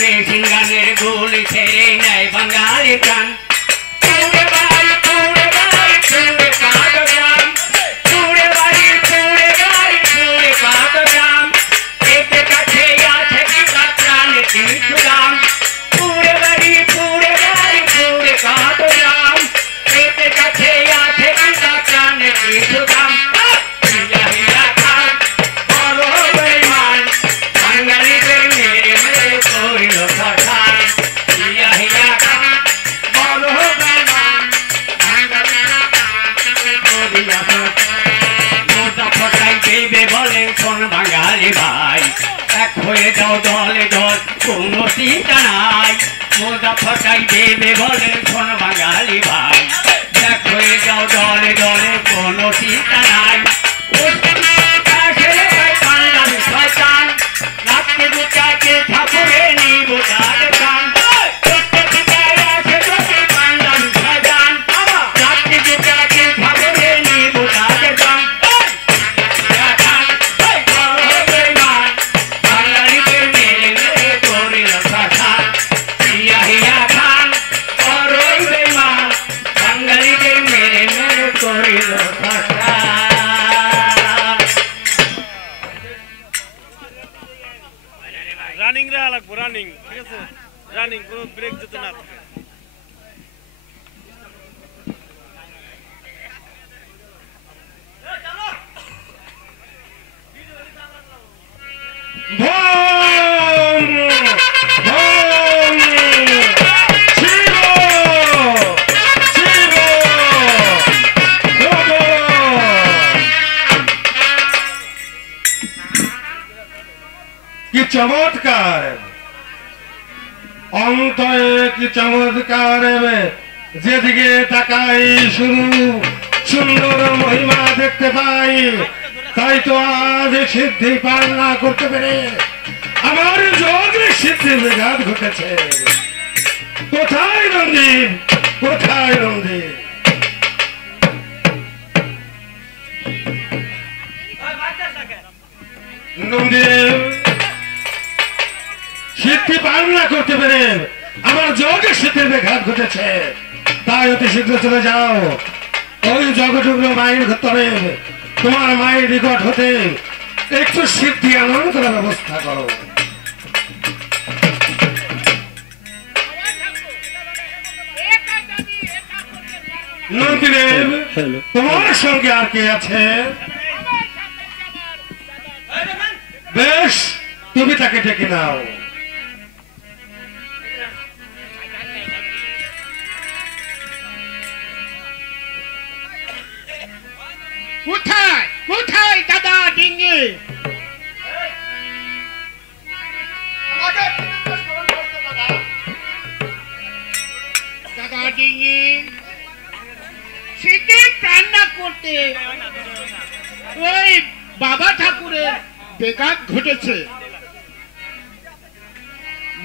Machine গানের গুলি ছেড়ে নেয় বাঙালি প্রাণ বাঙালি ভাই এক হয়ে যাও দলে দল কোনো চিন্তা নাই মোজা ফটাই দেবে বলে শোন বাঙালি ভাই এক হয়ে যাও দলে দলে কোনো চিন্তা নাই রাত্রে দুটাকে ঠাকুরে নিব তার গান রানিং রাখা লাগবো রানিং ঠিক আছে রানিং কোনো ব্রেক যেতে না থাকে কি চমৎকার অন্তরে কি চমৎকার যেদিকে তাকাই শুরু সুন্দর মহিমা দেখতে পাই তাই তো আজ সিদ্ধি পার না করতে পেরে আমার যোগের সিদ্ধির বিঘাত ঘটেছে কোথায় রঞ্জিত কোথায় রঞ্জিত নন্দীপ সিদ্ধি পার না করতে পেরে আমার যোগের সিদ্ধির বিঘাত ঘটেছে তাই অতি শীঘ্র চলে যাও ওই জগটুগ্র মায়ের ঘরে তোমার মায়ের নিকট হতে একটু সিদ্ধি আনয়ন করার ব্যবস্থা করো নন্দীদেব তোমার সঙ্গে আর কে আছে বেশ তুমি তাকে ডেকে নাও কোথায় কোথায় দাদা ডিঙ্গি দাদা ডিঙ্গি শীতে রান্না করতে ওই বাবা ঠাকুরের বেঘাত ঘটেছে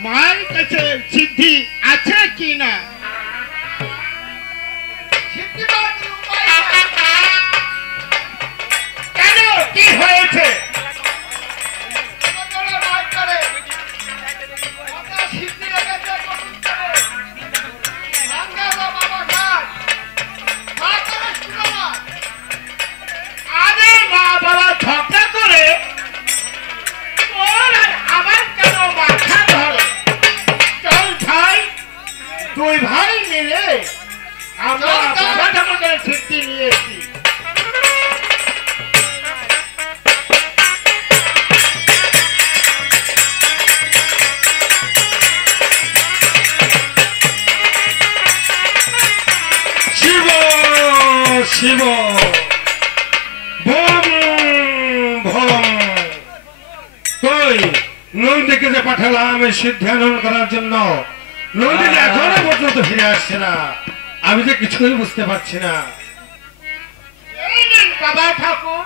মায়ের কাছে সিদ্ধি আছে কি না কেন কি হয়েছে আরে মা বাবা ঝগড়া করে আমার কেন মাথা ধরে চল ভাই দুই ভাই মিলে আমরা বাবা ঠাকুরের সিদ্ধি নিয়েছি শিব শিব ভোম ভোম কই নন্দীকে যে পাঠালাম এই সিদ্ধি আনয়ন করার জন্য নন্দী এখনো পর্যন্ত ফিরে আসছে না আমি যে কিছুই বুঝতে পারছি না এই নিন বাবা ঠাকুর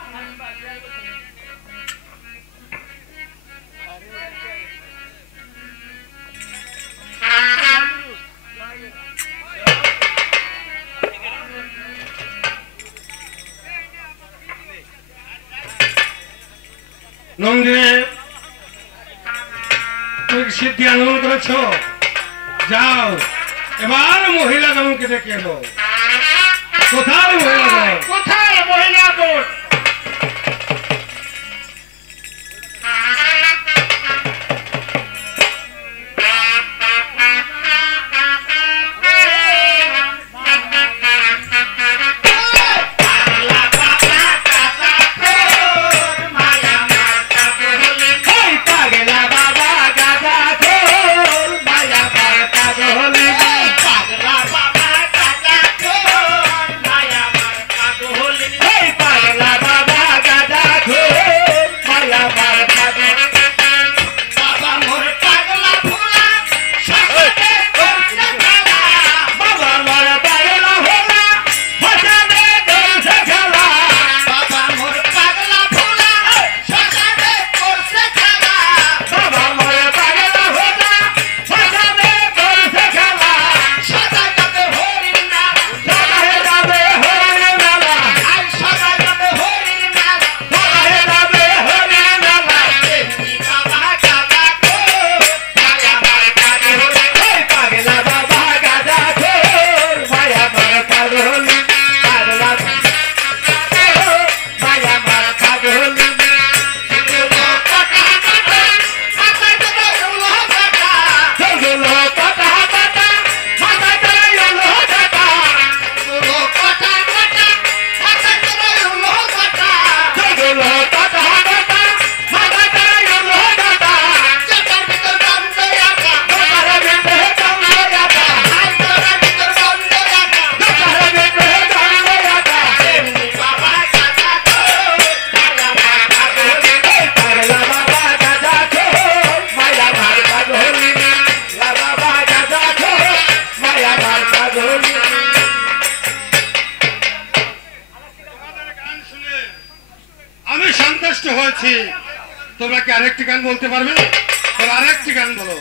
নন্দী তুই সিদ্ধি আন্দোলন করেছ, যাও এবার মহিলাগণকে ডেকে এলো। কোথায় মহিলাগণ? কোথায় মহিলাগণ? তোমরা কি আরেকটি গান বলতে পারবে? তবে আরেকটি গান বলো।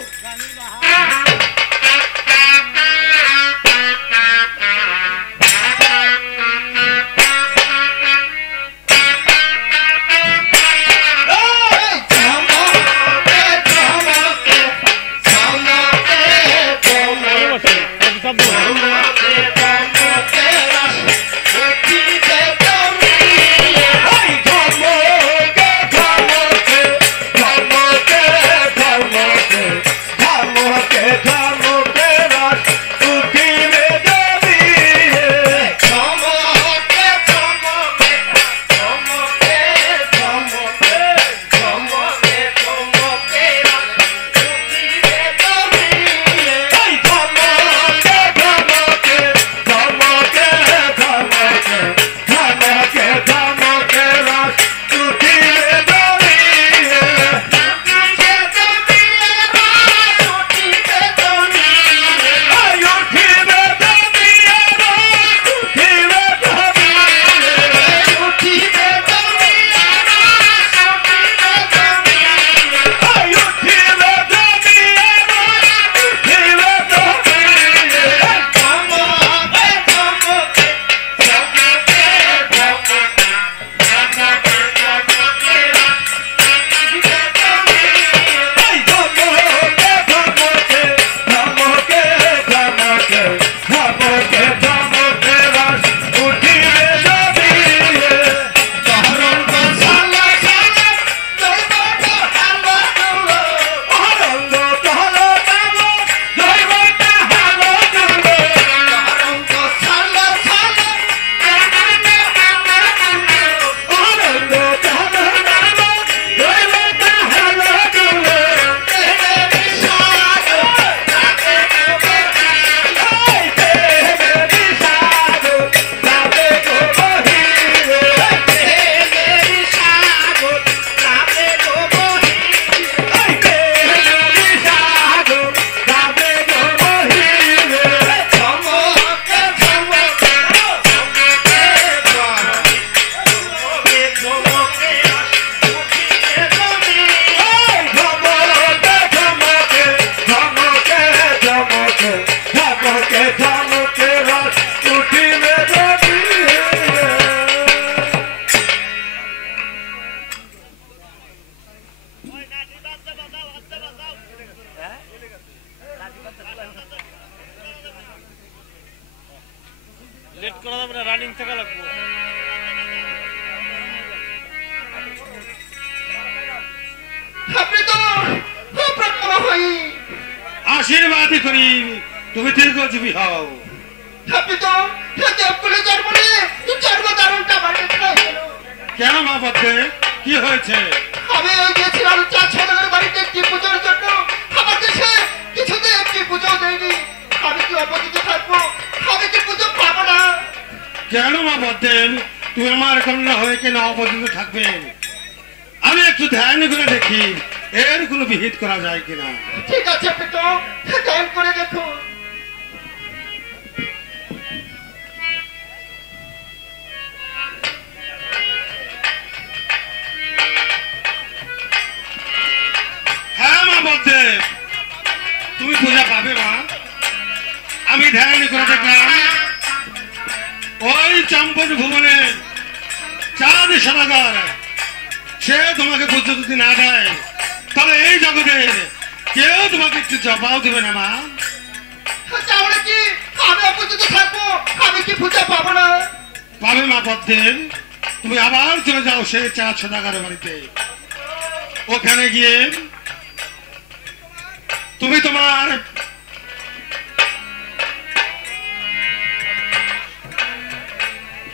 করা যাবে না, রানিং থাকা লাগবে। আপনি তো অপ্রকৃত হই, আশীর্বাদই করি তুমি দীর্ঘজীবী হও। আপনি তো দেবকুলে জন্ম নিয়ে জন্মদারণটা বাড়িতে কেন মা পদ্মে, কি হয়েছে? আমি গিয়েছিলাম চার ছেলেদের বাড়িতে একটি পুজোর জন্য। আমার দেশে কিছুতে একটি পুজো দেয়নি। আমি কি অপোজিটে থাকবো? আমি কি পুজো পাবো না? কেন মা পদ্মে, তুমি আমার কন্যা হয়ে কেন অপছন্দ থাকবে? আমি একটু ধ্যান করে দেখি এর কোনো বিহিত করা যায় কিনা। ঠিক আছে পিতো, ধ্যান করে দেখুন। হ্যাঁ মা পদ্মে, তুমি পূজা পাবে মা। আমি ধ্যান করে দেখলাম ওই চম্পন ভুবনে চাঁদ সদাগর সে তোমাকে পুজো যদি না দেয় তবে এই জগতে কেউ তোমাকে একটু জবাব দেবে না মা। তাহলে কি আমি অপোজিটে থাকবো? আমি কি পুজো পাবো না? পাবে মা পদ্মে, তুমি আবার চলে যাও সেই চাঁদ সদাগরের বাড়িতে। ওখানে গিয়ে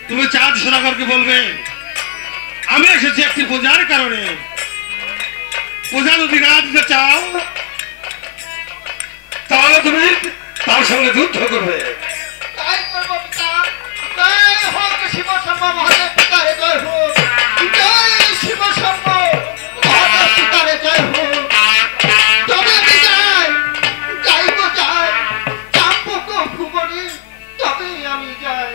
তুমি চাঁদ সদাগরকে বলবে আমি এসেছি একটি পূজার কারণে। পূজা যদি না দিতে চাও তাহলে তুমি তার সঙ্গে যুদ্ধ করবে। তাই করবো পিতা। জয় হোক শিব শম্ভ মহাদেব পিতারে জয় হোক। জয় শিব শম্ভ মহাদেব পিতারে জয় হোক। তবে আমি যাইব চাম্পক ভুবনে, তবে আমি যাই।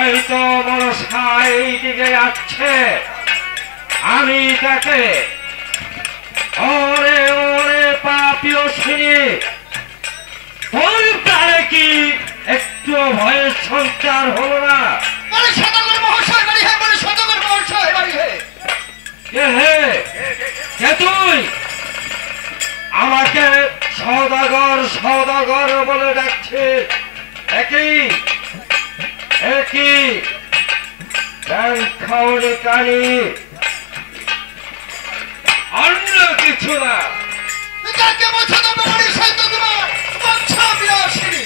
হয়তো মনসা এই দিকে যাচ্ছে, আমি তাকে ওরে ওরে পাপিও শুনি ওর প্রাণে কি একটু ভয়ের সঞ্চার হলো না? বলে সদাগর মহাশয় বাড়ি হে, বলে সদাগর মহাশয় বাড়ি হে। কে হে? কে তুই? আমাকে সদাগর সদাগর বলে ডাকছে, একই একই খাওয়ানি কানি, অন্য কিছু না। যাকে বলছো তোমরা বাড়ি সেই তো তোমার বাচ্চা বিলাসিনী।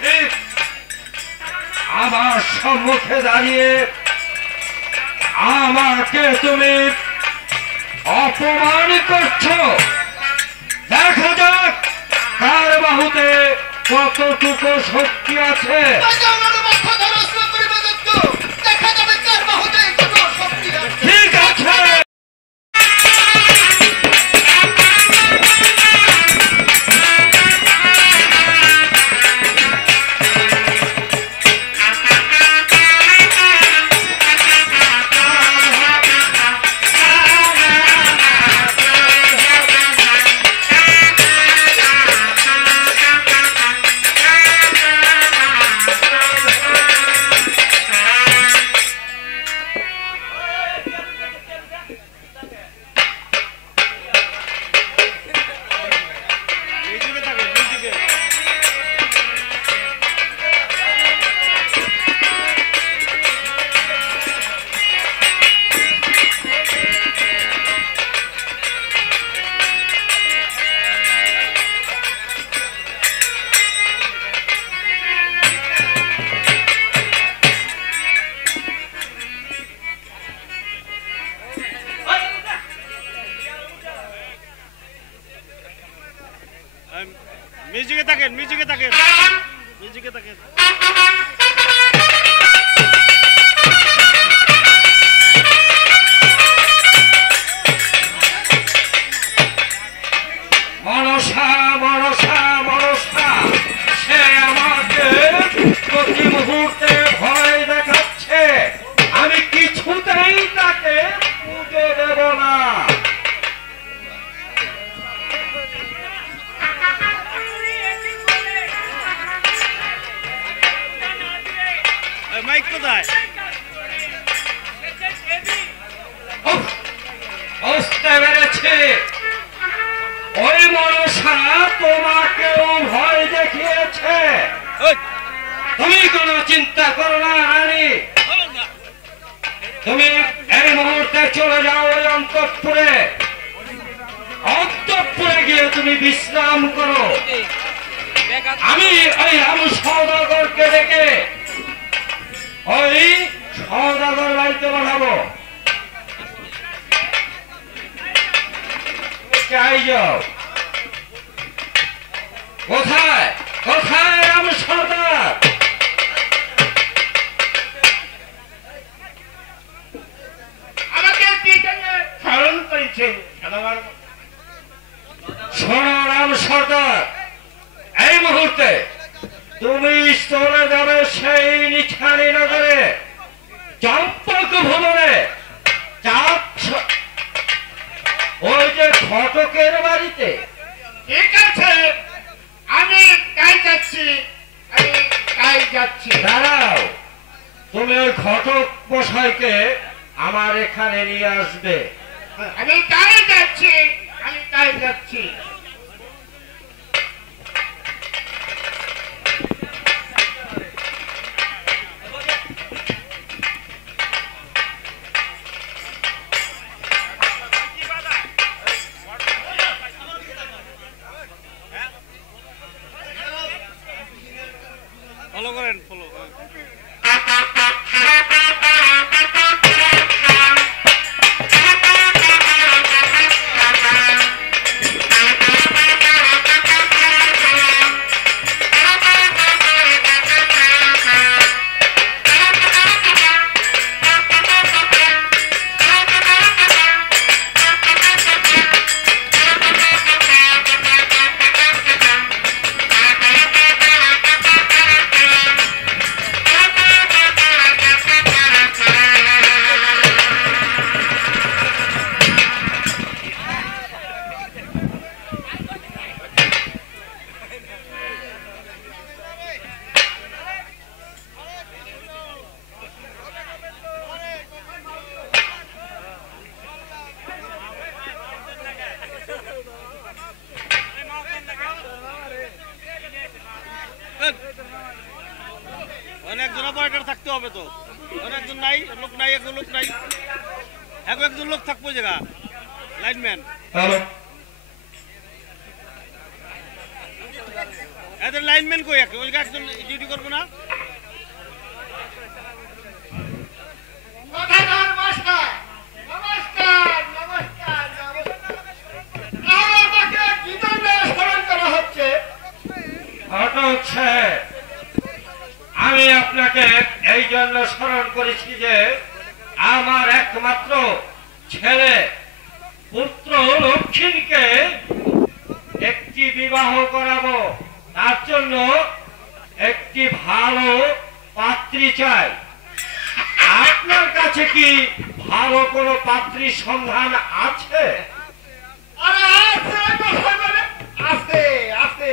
ঠিক আমার সম্মুখে দাঁড়িয়ে আমাকে তুমি অপমান করছো। দেখা যাক কার বাহুতে কতটুকু শক্তি আছে। দেখা যাবে কার বাহুতে কত শক্তি আছে। ঠিক আছে, মিউজিকে থাকে মিউজিকে। মিউজিকে থাকেন মিউজিকে থাকেন মিউজিকে থাকেন। মনসা মনসা মনসা সে আমাকে প্রতি মুহূর্তে ভয় দেখাচ্ছে, আমি কিছুতেই তাকে পুজো দেব না। মাইক কোথায়? উফ, বুঝতে পেরেছি, ওই মনসা তোমাকেও ভয় দেখিয়েছে। ওই, তুমি কোনো চিন্তা করো না রানী, বলুন না। তুমি এই মুহূর্তে চলে যাও ওই অন্তঃপুরে। অন্তঃপুরে গিয়ে তুমি বিশ্রাম করো। আমি ওই রাম সওদাগরকে ডেকে ওই সওদাগর বাড়িতে পাঠাবো। চাই যাও। কোথায় কোথায় রাম সওদাগর? আমাকে কি জন্য স্মরণ করেছেন সদাগর? শোনো রাম সর্দার, এই মুহূর্তে তুমি চলে যাবে সেই নিছানি নগরে, চম্পক ভবনে যাচ্ছ ওই যে ঘটকের বাড়িতে। ঠিক আছে, আমি তাই যাচ্ছি, আমি তাই যাচ্ছি। দাঁড়াও, তুমি ওই ঘটক মশাইকে আমার এখানে নিয়ে আসবে। আমি তাই যাচ্ছি, আমি তাই যাচ্ছি। ফলো করেন ফলো। একজন অপারেটর থাকতে হবে তো, একজন নাই, লোক নাই, একজন লোক নাই, একজন লোক থাকবো জায়গা লাইনম্যান। এদের লাইনম্যান কই এক ওই একজন ডিউটি করবো না? আমি আপনাকে এই জন্য স্মরণ করেছি যে আমার একমাত্র ছেলে পুত্র লক্ষ্মীকে একটি বিবাহ করাবো, তার জন্য একটি ভালো পাত্রী চাই। আপনার কাছে কি ভালো কোনো পাত্রীর সন্ধান আছে? আছে আছে,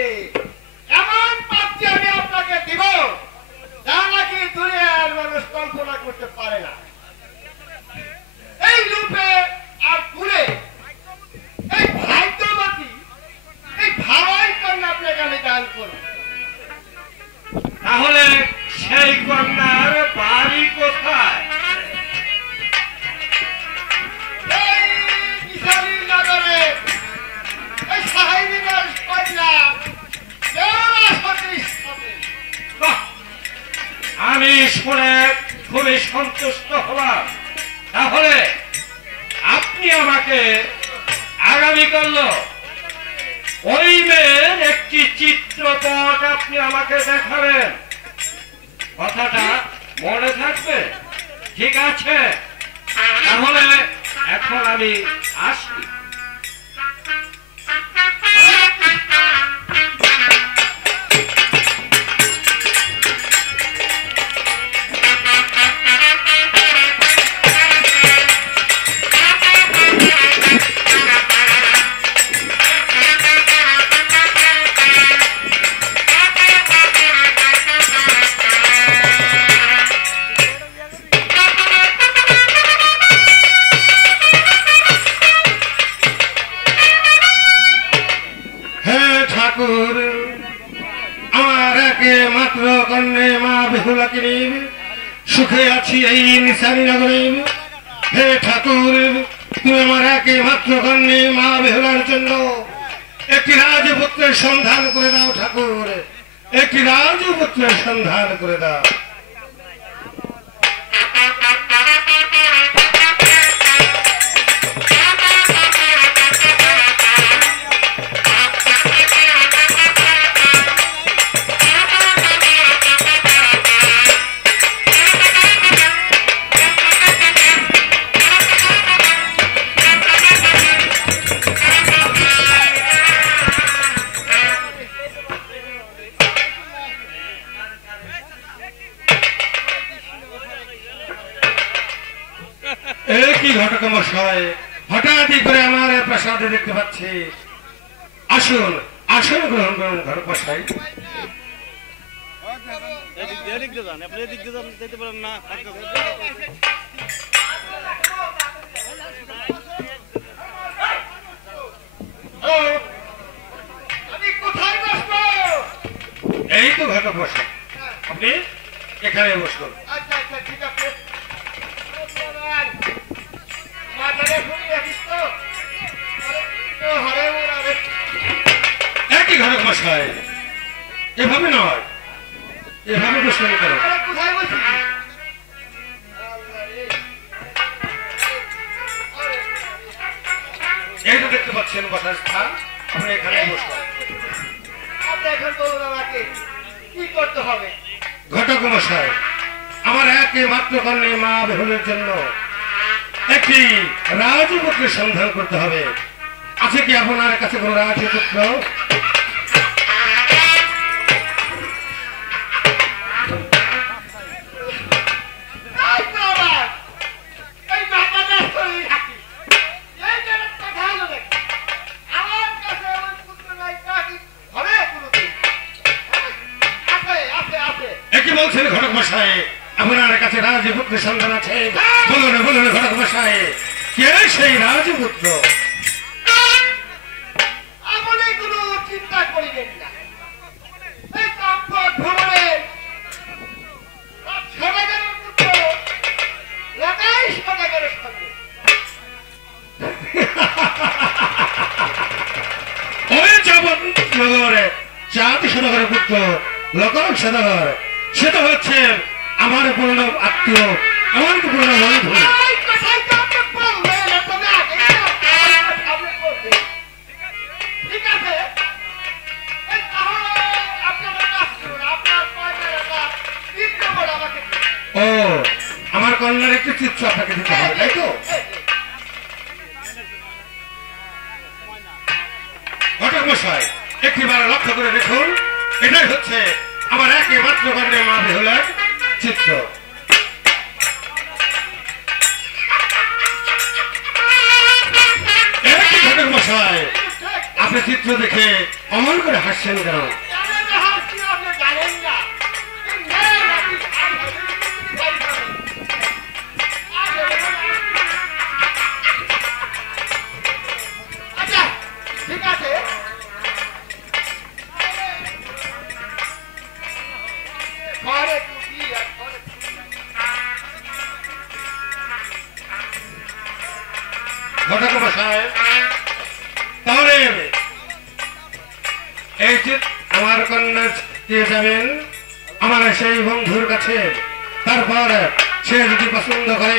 এমন পাত্রী আমি আপনাকে দিব যা নাকি দুনিয়ার মানুষ কল্পনা করতে পারে না। এই রূপে আর গুণে, এই ভাগ্যবতী, এই ভালোই কন্যা আপনাকে আমি দান করব। তাহলে সেই কন্যার বাড়ি কোথায়? এই বিশালী নগরে এই সাহেবিনের কন্যা দেওয়া সতীশ হবে। বাহ! আমি শুনে খুবই সন্তুষ্ট হলাম। তাহলে আপনি আমাকে আগামীকাল ওই মেয়ের একটি চিত্রপট আপনি আমাকে দেখাবেন, কথাটা মনে থাকবে? ঠিক আছে, তাহলে এখন আমি আসি। সুখে আছি এই নিশানী নগরে। হে ঠাকুর, তুমি আমার একমাত্র কন্যা মা বেহুলার জন্য একটি রাজপুত্রের সন্ধান করে দাও। ঠাকুর, একটি রাজপুত্রের সন্ধান করে দাও। হঠাৎই করে আমার প্রাসাদে দেখতে পাচ্ছি। আসুন, আসুন, গ্রহণ করুন ঘর বসাই। এদিক দিয়ে যান, আপনি এদিক দিয়ে যান, যেতে পারেন না। আমি কোথায় বসবো? এই তো ঘরে বসে, আপনি এখানে বসুন। আচ্ছা আচ্ছা, ঠিক আছে। একই ঘরে বসায়, এভাবে নয়, এভাবে বসে করো। কোথায় বসি? এই তো দেখতে পাচ্ছেন বসার স্থান, আপনি এখানে বসুন। আপনি এখন বলুন আমাকে কি করতে হবে? ঘটক মশাই, আমার একমাত্র কন্যা মা বেহুলের জন্য একটি রাজপুত্রের সন্ধান করতে হবে। আছে কি আপনার কাছে কোনো রাজপুত্র? বলছেন ঘটক মশাই, আপনার কাছে রাজপুত্রের সন্ধান আছে? বলুন বলুন ঘটক মশাই, কে সেই রাজপুত্র? আপনি কোনো চিন্তা করিবেন না। এই কাব্য ভ্রমণে লোকন সদর, সে তো হচ্ছে আমার পূর্ণ আত্মীয়, আমার পূর্ণ বন্ধু। এই কথাই তো আপনি বললেন, তবে আগে আপনি বলবেন। ঠিক আছে, এই তাহলে আপনারা কাজ করুন, আপনার পয়সাটা 3 নম্বর আমাকে দিন। ও, আমার কন্যার একটি চিত্র আপনাকে দিতে হবে, তাই তো? ঘটক মশাই, একটিবার লক্ষ্য করে দেখুন, এটাই হচ্ছে আমার একমাত্র কন্যা মা বেহুলার চিত্র। একটি ঘটক মশাই, আপনি চিত্র দেখে অমন করে হাসছেন কেন? জানেন না, হাসি আপনি জানেন না। এই মেয়ে নাকি খাই হবে, খাই হবে। আচ্ছা, ঠিক আছে। ঘরে টুপি আর ঘরে ঘটক মশাই, তাহলে এই যে আমার কন্যা দিয়ে যাবেন আমার সেই বন্ধুর কাছে, তারপর সে যদি পছন্দ করে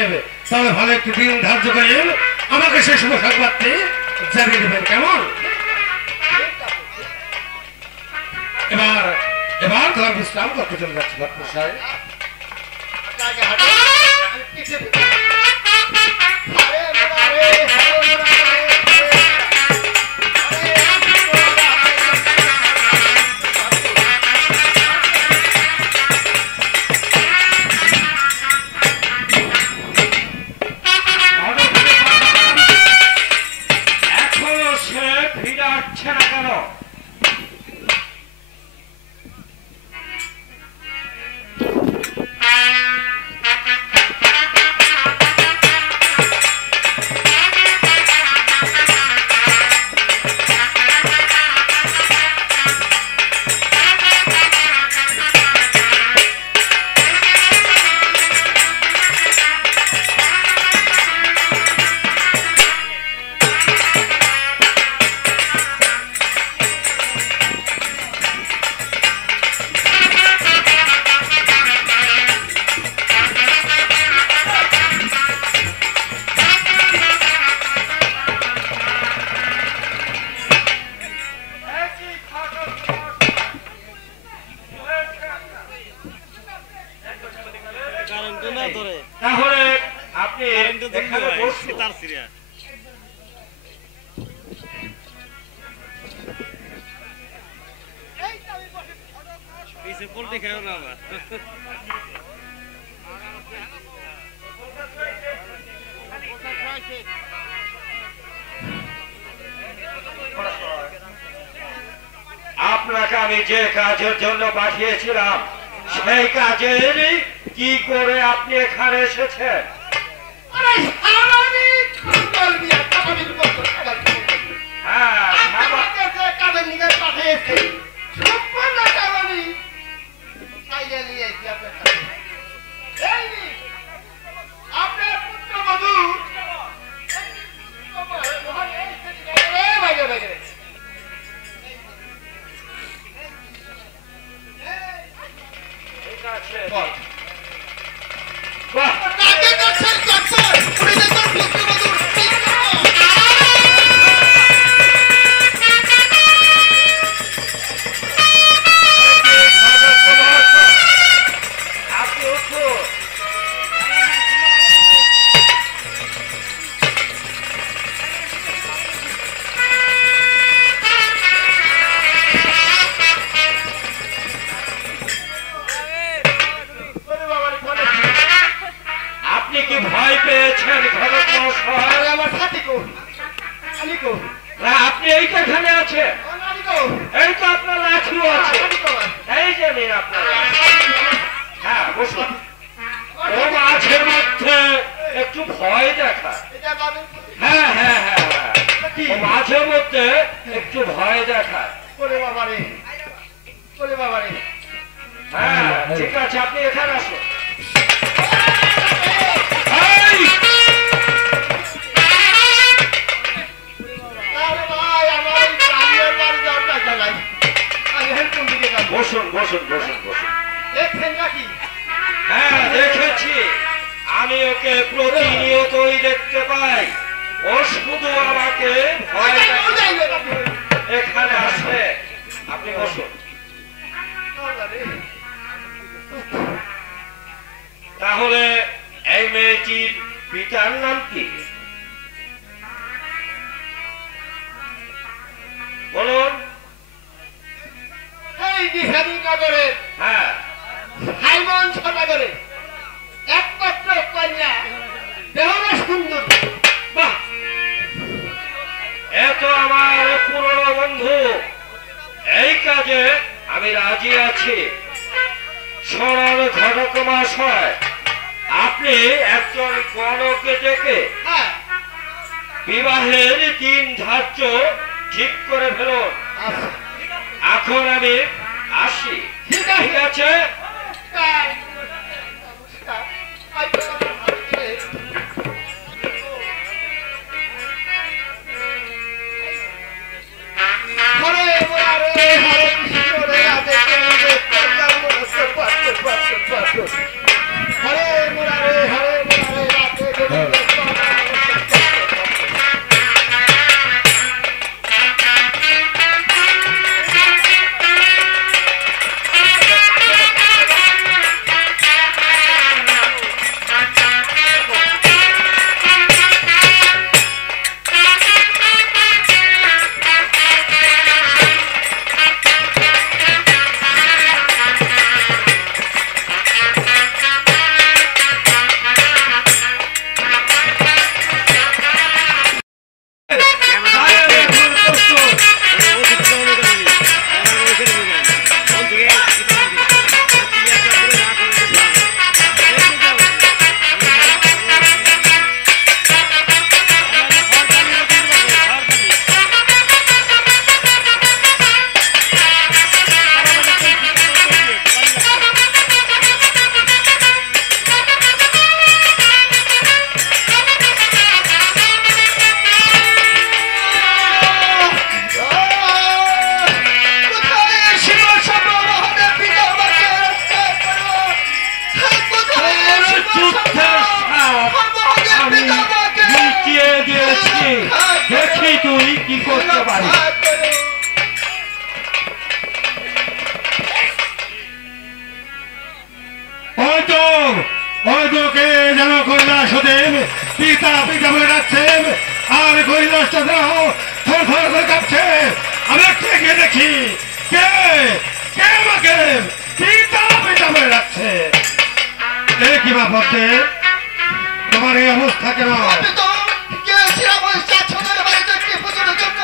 তাহলে ভালো একটি দিন ধার্য করে আমাকে সেই শুভ সংবাদটি জানিয়ে দেবেন, কেমন? এবার এবার ধর বিশ্রাম করতে চলে যাচ্ছি ঘটক মশাই। আগে হাঁটো, আমি পিছে পিছে। আরে বাবারে, আরে এখনো সে ফিরে আসছে না কেন? কারেন্ট না ধরে, তাহলে আপনি কারেন্ট ধরে এখানে বসুন। তার সিরিয়া পিছে পোল্ট্রি খাও না আবার। আপনাকে আমি যে কাজের জন্য পাঠিয়েছিলাম সেই কাজের কি করে আপনি এখানে এসেছেন? আরে স্বাভাবিক কন্ট্রোল দিয়া, স্বাভাবিক কন্ট্রোল। হ্যাঁ, আমাকে যে কাজের নিকে পাঠিয়েছে, সম্পূর্ণ স্বাভাবিক। চাইলে নিয়ে এসেছি আপনার কাছে। এই নিন, আপনার পুত্রবধূ। বাইরে বাইরে। ঠিক আছে। বল। বাহ, কাকে করছেন কর্তন? উনি দেখুন পুত্রবধূর চিত্র। আপনি উঠুন। ওরে বাবা রে, বলে কি? আপনি কি ভয় পেয়েছেন ঘটক মশাই? আরে আমার সাথী কোন? আমি কোন? না, আপনি এইটা এখানে আছে, আমি কোন? এই তো আপনার লাঠিও আছে, আমি কোন? এই যে নিন আপনার লাঠি। হ্যাঁ, বসুন। ও মাঝে মধ্যে একটু ভয় দেখায়। এটা বাবু। হ্যাঁ হ্যাঁ হ্যাঁ হ্যাঁ, ও মাঝে মধ্যে একটু ভয় দেখায়। ওরে বাবা রে, ওরে বাবা রে। হ্যাঁ, ঠিক আছে, আপনি এখানে আসুন। আরে ভাই, আমার এই কামের বাড়ি যাওয়ার টাকা নাই। আমি হেল্প কোন দিকে যাবো? বসুন বসুন বসুন। বসুন। দেখছেন নাকি? হ্যাঁ দেখেছি, আমি ওকে প্রতিনিয়তই দেখতে পাই। ও শুধু আমাকে ভয় দেখায়। এখানে আসে, আপনি বসুন। তাহলে এই মেয়েটির পিতার নাম কি বলুন? এই বিহারীনগরের হ্যাঁ, সাইমন সদাগরে একমাত্র কন্যা দেহনা সুন্দর। বাহ, এত আমার পুরনো বন্ধু, এই কাজে আমি রাজি আছি। শোনার ঘটক মহাশয়, আপনি একজন গণকে ডেকে হ্যাঁ, বিবাহের দিন ধার্য ঠিক করে ফেলুন। আচ্ছা, এখন আমি আসি, ঠিক ঠিক আছে। আছে? নমস্কার। নমস্কার। আচ্ছা, হরে মুরারে হরে কৃষ্ণ রে রাধে কৃষ্ণ কল্যাণ মনস্য পাত্র পাত্র পাত্র। হরে মুরারে রাধে কৃষ্ণ কল্যাণ মনস্য পাত্র পাত্র। দেখি তুই কি করতে পারিস। কে যেন কৈলাস দেব পিতা পিতা বলে ডাকছেন, আর কৈলাসটা দেহ থর থর করে কাঁপছে। আমি একটু এগিয়ে দেখি, কে কে আমাকে পিতা পিতা বলে ডাকছে। এ কি মা পদ্মে, তোমার এই অবস্থা কেন? আমি তো গিয়েছিলাম ওই চাচনের বাড়িতে একটি পুজোর জন্য।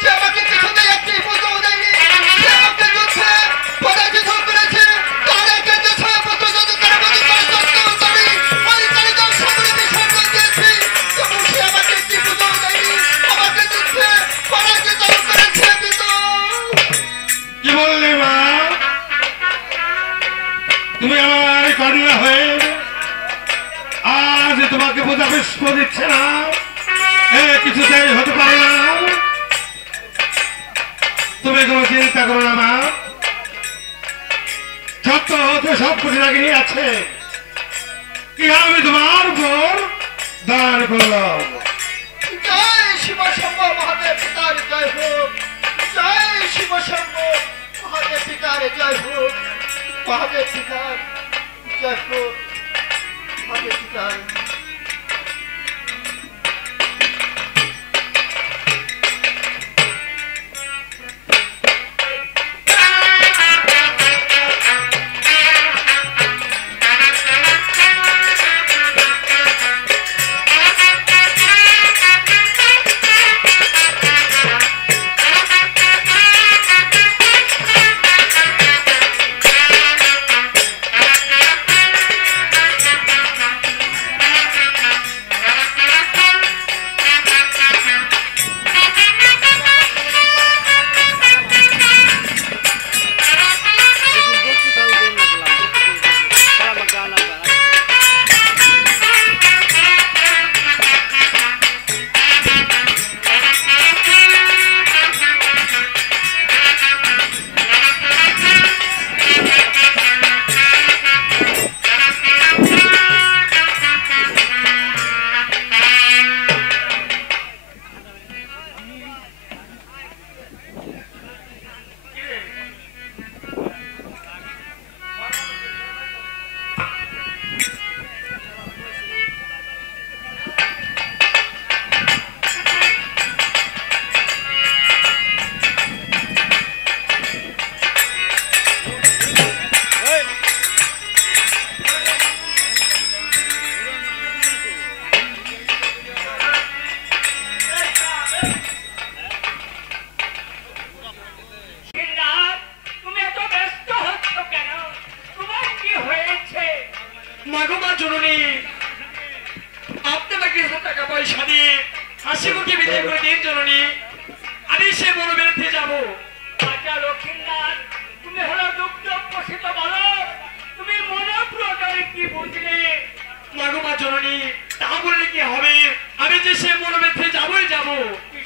সে আমাকে কিছুতে একটি পুজো দেয়নি। সে আমাকে যুদ্ধে পরাজিত করেছে। তার আগে যে 6 পুজো যদি তার মধ্যে তার যত্ন করি, ওই কালিদার সামনে বিসর্জন দিয়েছি। তবু সে আমাকে একটি পুজো দেয়নি। আমাকে যুদ্ধে পরাজিত করেছে পিতা। কি বললে মা? তুমি আমার কন্যা হয়ে আজ তোমাকে পূজা পুষ্প দিচ্ছে না, এ কিছুতেই হতে পারে না। তুমি কোনো চিন্তা করো না মা, যত হতে সব কিছু লাগিয়ে আছে কি আমি তোমার উপর দান করলাম। জয় শিব শম্ভু মহাদেব পিতার জয় হোক। জয় শিব শম্ভু মহাদেব পিতার জয় হোক। মহাদেব পিতার জয় হোক। মহাদেব পিতার মাগো মা জননী, আপনি আমাকে টাকা পয়সা দিয়ে হাসি মুখে বিদায় করে দিন জননী, আমি সে বনবেড়াতে যাবো। আচ্ছা লক্ষ্মীনাথ, তুমি হলো দুগ্ধ পোষিত বলো, তুমি মনোপ্রকারে কি বুঝলে? মাগো মা জননী, তা বললে কি হবে, আমি যে সে বনবেড়াতে যাবোই যাবো।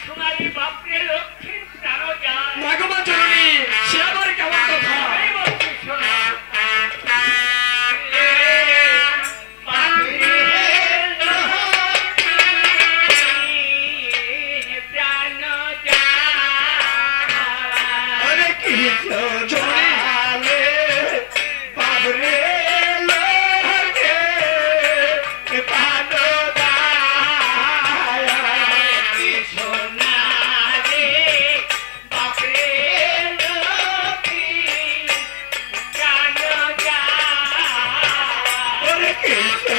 সোনালী বাপরে লক্ষ্মী প্রাণ যায়। মাগো মা জননী, সে আমার কেমন কথা? এই বলছি শোনো। Thank you.